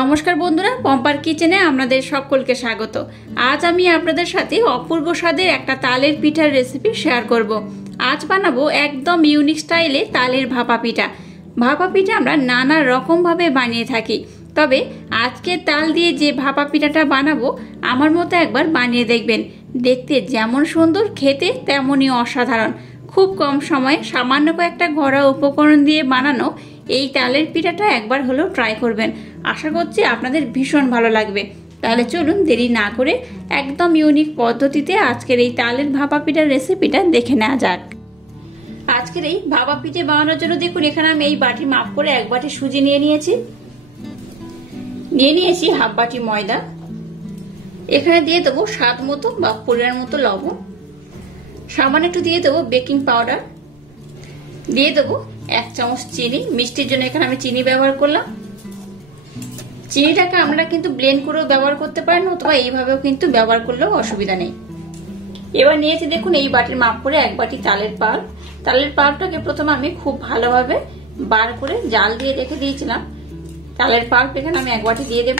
নমস্কার বন্ধুরা, পম্পার কিচেনে আপনাদের সকলকে স্বাগত। আজ আমি আপনাদের সাথে অপূর্ব স্বাদের একটা তালের পিঠার রেসিপি শেয়ার করব। আজ বানাবো একদম ইউনিক স্টাইলে তালের ভাপা পিঠা। ভাপা পিঠা আমরা নানা রকমভাবে বানিয়ে থাকি, তবে আজকে তাল দিয়ে যে ভাপা পিঠাটা বানাবো আমার মতো একবার বানিয়ে দেখবেন। দেখতে যেমন সুন্দর, খেতে তেমনই অসাধারণ। খুব কম সময়ে সামান্য কয়েকটা ঘরোয়া উপকরণ দিয়ে বানানো এই তালের পিঠাটা একবার হলেও ট্রাই করবেন। আশা করছি আপনাদের ভীষণ ভালো লাগবে। তাহলে চলুন দেরি না করে একদম ইউনিক পদ্ধতিতে আজকের এই তালের ভাপা পিঠার রেসিপিটা দেখে নেওয়া যাক। আজকের এই ভাপা পিঠে বানানোর জন্য দেখুন এখানে আমি এই বাটি মাপ করে এক বাটি সুজি নিয়ে নিয়েছি হাফ বাটি ময়দা। এখানে দিয়ে দেবো স্বাদ মতো বা পরিমাণ মতো লবণ, সামান্য একটু দিয়ে দেবো বেকিং পাউডার, দিয়ে দেবো 1 চামচ চিনি। মিষ্টির জন্য এখানে আমি চিনি ব্যবহার করলাম। চিনিটাকে আমরা কিন্তু ব্লেন্ড করেও ব্যবহার করতে পারেন, অথবা এইভাবেও কিন্তু ব্যবহার করলেও অসুবিধা নেই। এবার নিয়েছি দেখুন এই বাটির মাপ করে এক বাটি তালের পাল্প। তালের পাল্পটাকে প্রথমে আমি খুব ভালোভাবে বার করে জাল দিয়ে রেখে দিয়েছিলাম। তালের পাল্প এখানে আমি এক বাটি দিয়ে দেব,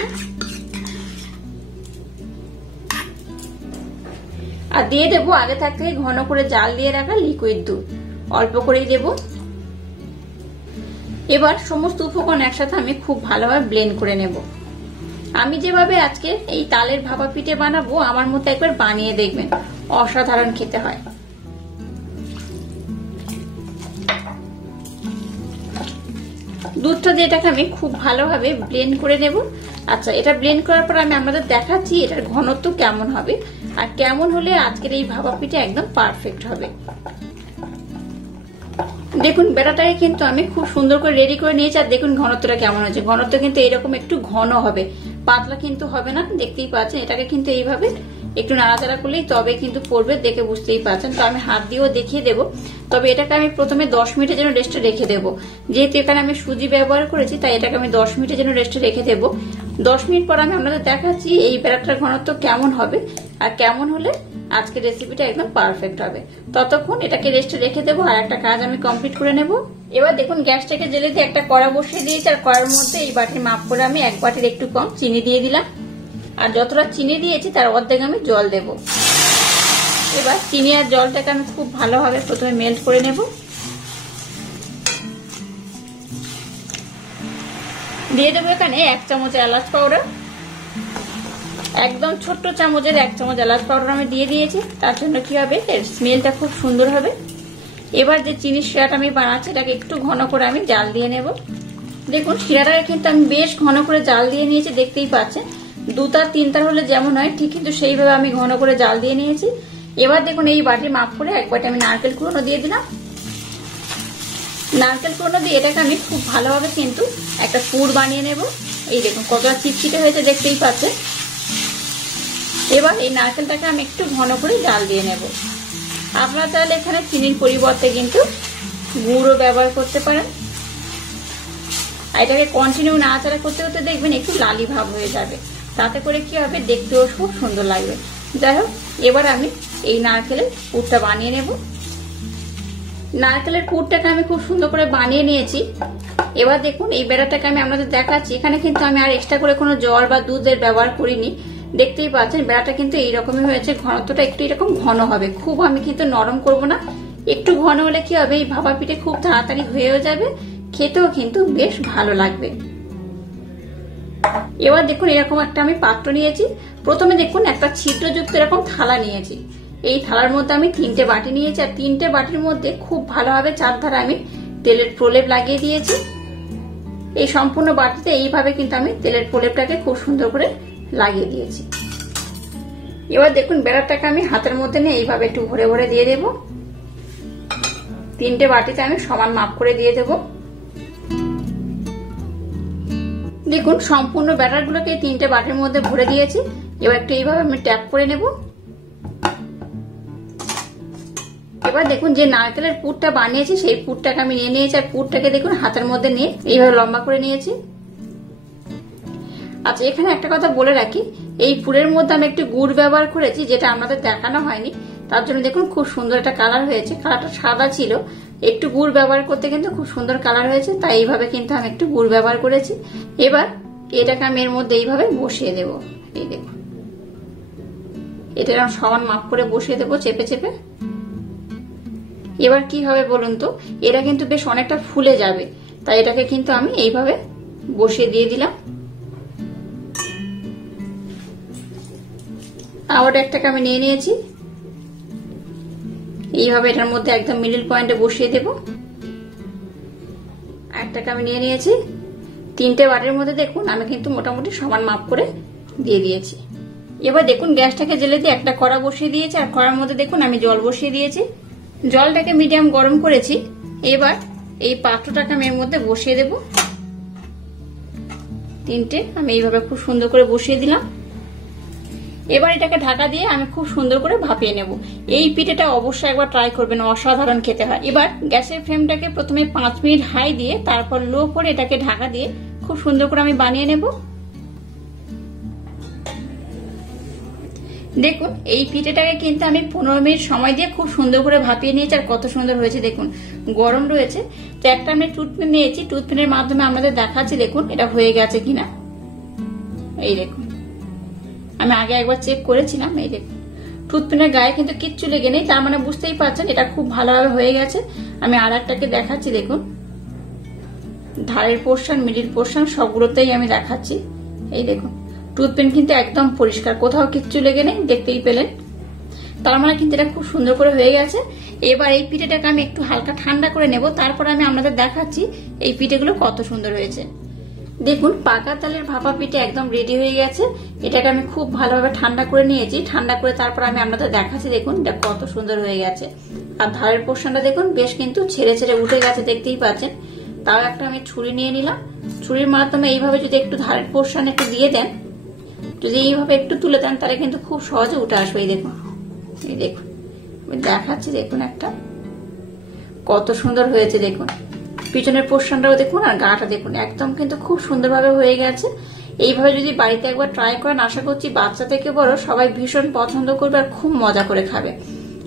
আর দিয়ে দেবো আগে থাকতে ঘন করে জাল দিয়ে রাখা লিকুইড দুধ, অল্প করেই দেব। এবার সমস্ত উপকরণ একসাথে আমি খুব ভালোভাবে ব্লেন্ড করে নেব। আমি যেভাবে আজকে এই তালের ভাপা পিঠে বানাবো আমার মতো একবার বানিয়ে দেখবেন, অসাধারণ খেতে হয়। দুধটা দিয়ে এটাকে আমি খুব ভালোভাবে ব্লেন্ড করে নেব। আচ্ছা, এটা ব্লেন্ড করার পর আমি আপনাদের দেখাচ্ছি এটার ঘনত্ব কেমন হবে আর কেমন হলে আজকের এই ভাপা পিঠে একদম পারফেক্ট হবে। দেখুন বেটাটাকে কিন্তু আমি খুব সুন্দর করে রেডি করে নিয়েছি, আর দেখুন ঘনত্বটা কেমন হয়েছে। ঘনত্ব কিন্তু এরকম একটু ঘন হবে, পাতলা কিন্তু হবে না। দেখতেই পাচ্ছেন এটাকে কিন্তু এইভাবে একটু নাড়াচাড়া করলেই তবে কিন্তু পড়বে, দেখে বুঝতেই পারছেন। তো আমি হাত দিয়েও দেখিয়ে দেবো, তবে এটাকে আমি প্রথমে 10 মিনিটের জন্য রেস্টে রেখে দেবো। যেহেতু এখানে আমি সুজি ব্যবহার করেছি তাই এটাকে আমি 10 মিনিটের জন্য রেস্টে রেখে দেবো। 10 মিনিট পর আমি আপনাদের দেখাচ্ছি এই ব্যাটারটার ঘনত্ব কেমন হবে আর কেমন হলে আজকের রেসিপিটা একদম পারফেক্ট হবে। ততক্ষণ এটাকে রেস্টে রেখে দেবো আর একটা কাজ আমি কমপ্লিট করে নেব। এবার দেখুন গ্যাসটাকে জ্বেলে দিয়ে একটা কড়া বসিয়ে দিয়েছি, আর কড়ার মধ্যে এই বাটির মাপ করে আমি এক বাটির একটু কম চিনি দিয়ে দিলাম, আর যতটা চিনি দিয়েছি তার অর্ধেক আমি জল দেব। এবার চিনি আর জলটাকে আমি খুব ভালোভাবে প্রথমে মেল্ট করে নেব। দিয়ে দেবো এখানে 1 চামচ এলাচ পাউডার, একদম ছোট্ট চামচের 1 চামচ এলাচ পাউডার আমি দিয়ে দিয়েছি। তার জন্য কি হবে, এর স্মেলটা খুব সুন্দর হবে। এবার যে চিনির শিরাটা আমি বানাচ্ছি এটাকে একটু ঘন করে আমি জাল দিয়ে নেব। দেখুন শিরাটাকে কিন্তু আমি বেশ ঘন করে জাল দিয়ে নিয়েছি, দেখতেই পাচ্ছেন। 2 তার 3 তার হলে যেমন হয় ঠিক কিন্তু সেইভাবে আমি ঘন করে জাল দিয়ে নিয়েছি। এবার দেখুন এই বাটির মাপ করে এক বাটি আমি নারকেল কুড়নো দিয়ে দিলাম। নারকেল কুড়নো দিয়ে এটাকে আমি খুব ভালোভাবে কিন্তু একটা পুর বানিয়ে নেব। এই দেখুন কতটা চিটচিটে হয়েছে, দেখতেই পাচ্ছেন। এবার এই নারকেলটাকে আমি একটু ঘন করে জাল দিয়ে নেব। আপনারা চাইলে এখানে চিনির পরিবর্তে কিন্তু গুড়ও ব্যবহার করতে পারেন। এটাকে কন্টিনিউ নাড়াচাড়া করতে করতে দেখবেন একটু লালি ভাব হয়ে যাবে, তাতে করে কি হবে, দেখতেও খুব সুন্দর লাগবে। যাই হোক, এবার আমি এই নারকেলের পুরটা বানিয়ে নেব। নারকেলের পুরটাকে আমি খুব সুন্দর করে বানিয়ে নিয়েছি। এবার দেখুন এই ব্যাটারটাকে আমি আপনাদের দেখাচ্ছি। এখানে কিন্তু আমি আর এক্সট্রা করে কোনো জল বা দুধের ব্যবহার করিনি। দেখতেই পাচ্ছেন ব্যাটারটা কিন্তু এইরকমই হয়েছে। ঘনত্বটা একটু এরকম ঘন হবে, খুব আমি কিন্তু নরম করব না। একটু ঘন হলে কি হবে, এই ভাপা পিঠে খুব তাড়াতাড়ি হয়েও যাবে, খেতেও কিন্তু বেশ ভালো লাগবে। এবার দেখুন এরকম একটা আমি পাত্র নিয়েছি। প্রথমে দেখুন একটা ছিদ্রযুক্ত এরকম থালা নিয়েছি। এই থালার মধ্যে আমি 3টে বাটি নিয়েছি, আর 3টে বাটির মধ্যে খুব ভালোভাবে চারধারে আমি তেলের প্রলেপ লাগিয়ে দিয়েছি। এই সম্পূর্ণ বাটিতে এইভাবে কিন্তু আমি তেলের প্রলেপটাকে খুব সুন্দর করে লাগিয়ে দিয়েছি। এবার দেখুন ব্যাটারটাকে আমি হাতের মধ্যে নিয়ে এইভাবে একটু ভরে ভরে দিয়ে দেব। 3টে বাটিতে আমি সমান মাপ করে দিয়ে দেব। দেখুন সম্পূর্ণ ব্যাটার গুলোকে 3টে বাটির মধ্যে ভরে দিয়েছি। এবার একটু এইভাবে আমি ট্যাপ করে নেব। এবার দেখুন যে নারকেলের পুরটা বানিয়েছি সেই পুরটাকে আমি নিয়ে নিয়েছি, আর পুরটাকে দেখুন হাতের মধ্যে নিয়ে এইভাবে লম্বা করে নিয়েছি। আচ্ছা, এখানে একটা কথা বলে রাখি, এই পুরের মধ্যে আমি একটু গুড় ব্যবহার করেছি, যেটা আমাদের দেখানো হয়নি। তার জন্য দেখুন খুব সুন্দর একটা কালার হয়েছে। কালারটা সাদা ছিল, একটু গুড় ব্যবহার করতে কিন্তু খুব সুন্দর কালার হয়েছে, তাই এইভাবে কিন্তু আমি একটু গুড় ব্যবহার করেছি। এবার এটাকে আমি এর মধ্যে এইভাবে বসিয়ে দেব। এই দেখুন, এটা আমি সমান মাপ করে বসিয়ে দেবো চেপে চেপে। এবার কি হবে বলুন তো, এটা কিন্তু বেশ অনেকটা ফুলে যাবে, তাই এটাকে কিন্তু আমি এইভাবে বসিয়ে দিয়ে দিলাম। আবার একটাকে আমি নিয়ে নিয়েছি, এইভাবে এটার মধ্যে একদম মিডল পয়েন্টে বসিয়ে দেব। একটাকে আমি নিয়ে নিয়েছি। তিনটে বাটির মধ্যে দেখুন আমি কিন্তু মোটামুটি সমান মাপ করে দিয়ে দিয়েছি। এবার দেখুন গ্যাসটাকে জ্বেলে দিয়ে একটা কড়া বসিয়ে দিয়েছি, আর কড়ার মধ্যে দেখুন আমি জল বসিয়ে দিয়েছি। জলটাকে মিডিয়াম গরম করেছি। এবার এই পাত্রটাকে আমি এর মধ্যে বসিয়ে দেব। তিনটে আমি এইভাবে খুব সুন্দর করে বসিয়ে দিলাম। এবার এটাকে ঢাকা দিয়ে আমি খুব সুন্দর করে ভাপিয়ে নেব। এই পিঠেটা অবশ্যই একবার ট্রাই করবেন, অসাধারণ খেতে হয়। এবার গ্যাসের ফ্লেমটাকে প্রথমে 5 মিনিট হাই দিয়ে তারপর লো করে এটাকে ঢাকা দিয়ে খুব সুন্দর করে আমি বানিয়ে নেব। দেখুন এই পিঠেটাকে কিন্তু আমি 15 মিনিট সময় দিয়ে খুব সুন্দর করে ভাপিয়ে নিয়েছি, আর কত সুন্দর হয়েছে দেখুন, গরম রয়েছে। তো একটা আমি টুথপিন নিয়েছি, টুথপিনের মাধ্যমে আমাদের দেখাচ্ছি দেখুন এটা হয়ে গেছে কিনা। এই দেখুন, আমি আগে একবার চেক করেছিলাম। এই দেখুন টুথপিনের গায়ে কিন্তু কিচ্ছু লেগে নেই, তার মানে বুঝতেই পারছেন এটা খুব ভালোভাবে হয়ে গেছে। আমি আর একটাকে দেখাচ্ছি দেখুন, ধারের পোর্শন মিডিল পোর্শন সবগুলোতেই আমি দেখাচ্ছি। এই দেখুন টুথপিন কিন্তু একদম পরিষ্কার, কোথাও কিচ্ছু লেগে নেই, দেখতেই পেলেন। তার মানে কিন্তু এটা খুব সুন্দর করে হয়ে গেছে। এবার এই পিঠেটাকে আমি একটু হালকা ঠান্ডা করে নেব, তারপর আমি আপনাদের দেখাচ্ছি এই পিঠেগুলো কত সুন্দর হয়েছে। দেখুন পাকা তালের ভাপা পিঠে একদম রেডি হয়ে গেছে। এটাকে আমি খুব ভালোভাবে ঠান্ডা করে নিয়েছি। ঠান্ডা করে তারপর আমি আপনাদের দেখাচ্ছি দেখুন এটা কত সুন্দর হয়ে গেছে। আর ধারের পোর্শনটা দেখুন বেশ কিন্তু ছেড়ে ছেড়ে উঠে গেছে, দেখতেই পাচ্ছেন। তাও একটা আমি ছুরি নিয়ে নিলাম। ছুরির মাধ্যমে এইভাবে যদি একটু ধারের পোর্শন একটু দিয়ে দেন, যদি এইভাবে একটু তুলে দেন তাহলে কিন্তু খুব সহজে উঠে আসবে। এই দেখুন, এই দেখুন দেখাচ্ছি দেখুন একটা কত সুন্দর হয়েছে। দেখুন পিছনের পোর্শনটাও দেখুন, আর গাটা দেখুন একদম কিন্তু খুব সুন্দরভাবে হয়ে গেছে। এইভাবে যদি বাড়িতে একবার ট্রাই করেন, আশা করছি বাচ্চা থেকে বড় সবাই ভীষণ পছন্দ করবে আর খুব মজা করে খাবে।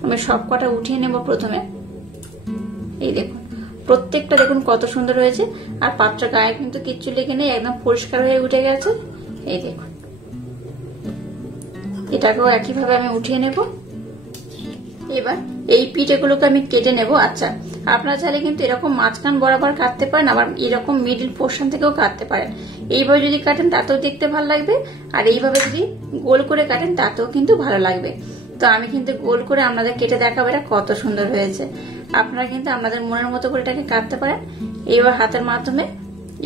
আমি সব কটা উঠিয়ে নেব প্রথমে। এই দেখুন প্রত্যেকটা দেখুন কত সুন্দর হয়েছে, আর পাত্রের গায়ে কিন্তু কিচ্ছু লেগে নেই, একদম পরিষ্কার হয়ে উঠে গেছে। এই দেখুন এটাকেও একইভাবে আমি উঠিয়ে নেব। এবার এই পিঠেগুলোকে আমি কেটে নেব। আচ্ছা আপনারা চাইলে কিন্তু এরকম মাঝখান বরাবর কাটতে পারেন, আবার এরকম মিডল পোর্শন থেকেও কাটতে পারেন। এইভাবে যদি কাটেন তাতেও দেখতে ভালো লাগবে, আর এইভাবে যদি গোল করে কাটেন তাতেও কিন্তু ভালো লাগবে। তো আমি কিন্তু গোল করে আপনাদের কেটে দেখাবো এটা কত সুন্দর হয়েছে। আপনারা কিন্তু আপনাদের মনের মতো করে এটাকে কাটতে পারেন। এইবার হাতের মাধ্যমে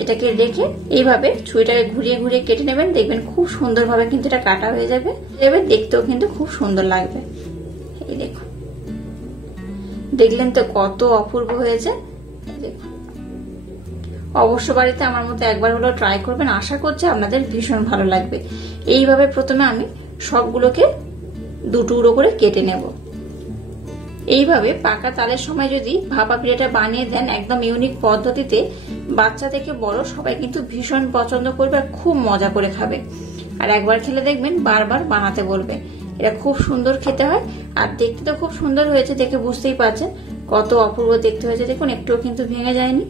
এটাকে রেখে এইভাবে ছুরিটাকে ঘুরিয়ে ঘুরিয়ে কেটে নেবেন, দেখবেন খুব সুন্দরভাবে কিন্তু এটা কাটা হয়ে যাবে। এবার দেখতেও কিন্তু খুব সুন্দর লাগবে। এই দেখুন দেখলেন তো কত অপূর্ব হয়েছে। দেখুন অবশ্য বাড়িতে আমার মতো একবার হলো ট্রাই করবেন, আশা করছি আপনাদের ভীষণ ভালো লাগবে। এইভাবে প্রথমে আমি সবগুলোকে দু টুকরো করে কেটে নেব। এইভাবে পাকা তালের সময় যদি ভাপা পিঠাটা বানিয়ে দেন একদম ইউনিক পদ্ধতিতে, বাচ্চা থেকে বড় সবাই কিন্তু ভীষণ পছন্দ করবে আর খুব মজা করে খাবে। আর একবার খেলে দেখবেন বারবার বানাতে বলবে। এটা খুব সুন্দর খেতে হয়, আর দেখতে তো খুব সুন্দর হয়েছে, দেখে বুঝতেই পারছেন কত অপূর্ব দেখতে হয়েছে। দেখুন একটুও কিন্তু ভেঙে যায়নি,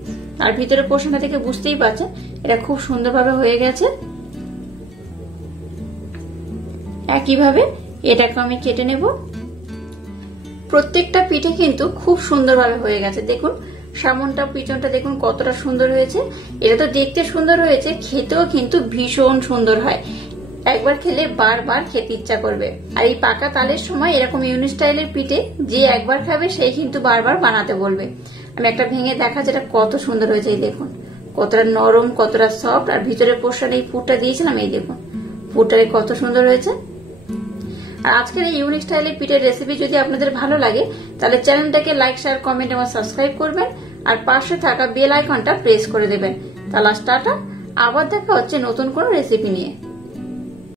আর ভিতরের পোর্শনটা থেকে বুঝতেই পারছেন এটা খুব সুন্দরভাবে হয়ে গেছে। একইভাবে এটাকে আমি কেটে নেব। প্রত্যেকটা পিঠে কিন্তু খুব সুন্দরভাবে হয়ে গেছে। দেখুন সামনটা পিছনটা দেখুন কতটা সুন্দর হয়েছে। এটা তো দেখতে সুন্দর হয়েছে, খেতেও কিন্তু ভীষণ সুন্দর হয়। একবার খেলে বারবার খেতে ইচ্ছা করবে। আর এই পাকা তালের সময় এরকম ইউনিক স্টাইলের পিঠে যে একবার খাবে সেই কিন্তু বারবার বানাতে বলবে। আমি একটা ভেঙে দেখা যেটা কত সুন্দর হয়েছে। এই দেখুন কতটা নরম, কতটা সফট, আর ভিতরের পোর্শনে এই পুরটা দিয়েছিলাম। এই দেখুন পুরটাই কত সুন্দর হয়েছে। আর আজকের এই ইউনিক স্টাইলের পিঠের রেসিপি যদি আপনাদের ভালো লাগে তাহলে চ্যানেলটাকে লাইক, শেয়ার, কমেন্ট এবং সাবস্ক্রাইব করবেন, আর পাশে থাকা বেল আইকনটা প্রেস করে দেবেন। তাহলে টাটা, আবার দেখা হচ্ছে নতুন কোনো রেসিপি নিয়ে।